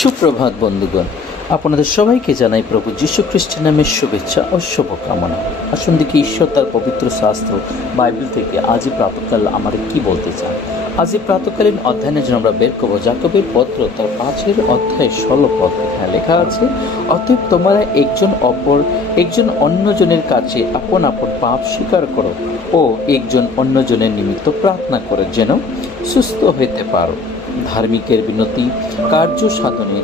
সুপ্রভাত বন্ধুগণ, আপনাদের সবাইকে জানাই প্রভু যীশু খ্রিস্টের নামে শুভেচ্ছা ও শুভকামনা। আসুন দেখি ঈশ্বর তার পবিত্র শাস্ত্র বাইবেল থেকে আজই প্রাতকাল আমাদের কি বলতে চান। আজই প্রাতকালীন অধ্যয়নের জন্য আমরা বের করবো যাকবের পত্র তার 5 অধ্যায় 16 পদ। লেখা আছে, অতএব তোমরা একজন অন্যজনের কাছে আপন আপন পাপ স্বীকার করো ও একজন অন্যজনের নিমিত্ত প্রার্থনা করে যেন সুস্থ হইতে পারো। ধার্মিকের বিনতি কার্য সাধনে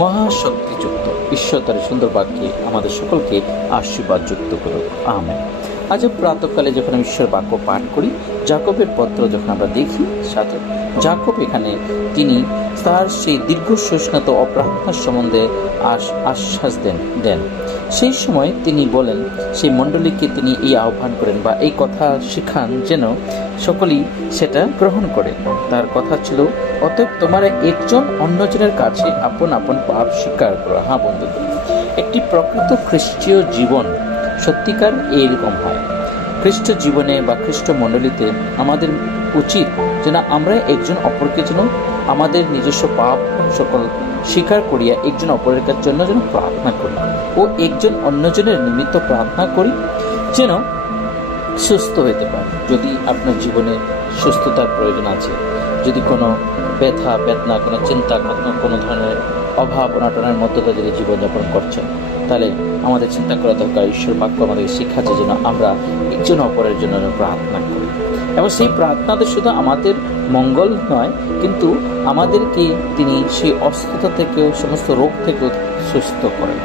মহাশক্তিযুক্ত। ঈশ্বর তার সুন্দর বাক্যে আমাদের সকলকে আশীর্বাদ যুক্ত করুক, আমেন। আজ প্রাতকালে যখন আমি ঈশ্বর বাক্য পাঠ করি, যাকবের পত্র যখন আমরা দেখি, সাথে যাকব এখানে তিনি তার সেই দীর্ঘ সহিষ্ণুত ও প্রার্থনার সম্বন্ধে আশ্বাস দেন। সেই সময় তিনি বলেন, সেই মণ্ডলীকে তিনি এই আহ্বান করেন বা এই কথা শিখান যেন সকলেই সেটা গ্রহণ করে। তার কথা ছিল, অতএব তোমরা একজন অন্যজনের কাছে আপন আপন পাপ স্বীকার করো। হ্যাঁ বন্ধুগণ, একটি প্রকৃত খ্রিস্টীয় জীবন সত্যিকার এইরকম হয়। খ্রিস্ট জীবনে বা খ্রিস্ট মণ্ডলীতে আমাদের উচিত যেন আমরা একজন অপরকে যেন আমাদের নিজস্ব পাপ সকল স্বীকার করিয়া একজন অপরের জন্য যেন প্রার্থনা করি ও একজন অন্যজনের নিমিত্ত প্রার্থনা করি যেন সুস্থ হইতে পারে। যদি আপনার জীবনে সুস্থতার প্রয়োজন আছে, যদি কোনো ব্যথা বেদনা, কোনো চিন্তা, কোনো ধরনের অভাব অনাটনের মধ্যে দিয়ে যদি জীবনযাপন করছেন, তাহলে আমাদের চিন্তা করা দরকার ঈশ্বর বাক্য আমাদের শিখাচ্ছে যেন আমরা একজন অপরের জন্য প্রার্থনা করি এবং সেই প্রার্থনাতে শুধু আমাদের মঙ্গল নয়, কিন্তু আমাদেরকে তিনি সেই অসুস্থতা থেকেও সমস্ত রোগ থেকেও সুস্থ করেন।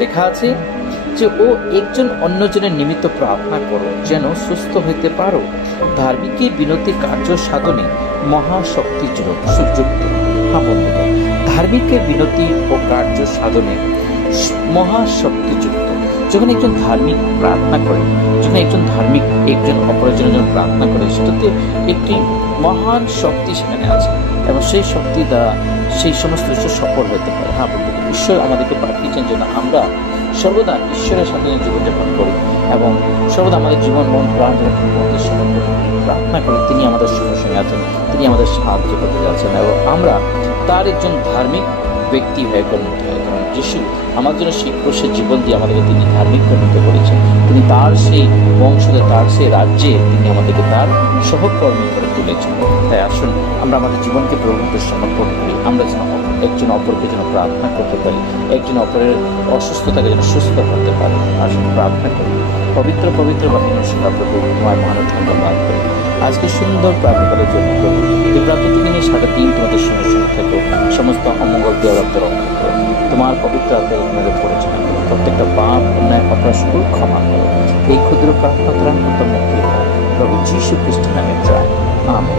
লেখা আছে যে ও একজন অন্যজনের নিমিত্ত প্রার্থনা করো যেন সুস্থ হইতে পারো। ধার্মিকের বিনতি কার্য সাধনে মহাশক্তি সুযুক্ত। হ্যাঁ বন্ধুগণ, ধার্মিকের বিনতি ও কার্য সাধনে মহাশক্তিযুক্ত। যখন একজন ধার্মিক প্রার্থনা করে, যখন একজন ধার্মিক একজন অপরের জন্য প্রার্থনা করে, সেটাতে একটি মহান শক্তি সেখানে আছে এবং সেই শক্তি দ্বারা সেই সমস্ত কিছু সফল হতে পারে। হ্যাঁ বন্ধুগণ, ঈশ্বর আমাদেরকে পাঠিয়েছেন যেন আমরা সর্বদা ঈশ্বরের সাথে জীবনযাপন করি এবং সর্বদা আমাদের জীবন মন প্রাণ সমর্পণ প্রার্থনা করি। তিনি আমাদের সঙ্গে আছেন, তিনি আমাদের সাহায্য করতে যাচ্ছেন এবং আমরা তার একজন ধার্মিক ব্যক্তি হয়ে পরিণত হয়। কারণ যিশু আমার জন্য সেই ক্রুশের জীবন দিয়ে আমাদেরকে তিনি ধার্মিক পরিণত করেছেন। তিনি তার সেই বংশধর, তার সেই রাজ্যে তিনি আমাদেরকে তার সহকর্মী করে তুলেছেন। তাই আসুন আমরা আমাদের জীবনকে প্রভুকে সমর্পণ করি। আমরা যেন একজন অপরকে যেন প্রার্থনা করতে পারি, একজন অপরের অসুস্থতাকে যেন সুস্থ করতে পারি। আসুন প্রার্থনা করি। পবিত্র বাহিনী সেবা প্রভু তোমার মহান ধন্যবাদ করি আজকে সুন্দর প্রার্থনার জন্য। প্রভু এই প্রার্থনা দিনে 3.5 তোমাদের সঙ্গে থেকেও সমস্ত অমঙ্গল দেওয়ার রক্ষা করো। তোমার পবিত্র আত্মাকে তোমাদের পরিচালনা করো। প্রত্যেকটা পাপ অন্যায় অপরাধ সকল ক্ষমা করো। এই ক্ষুদ্র প্রার্থনা ত্রাণ করতে মুক্তি হয় প্রভু যীশু খ্রিস্টের নামে চাই, আমেন।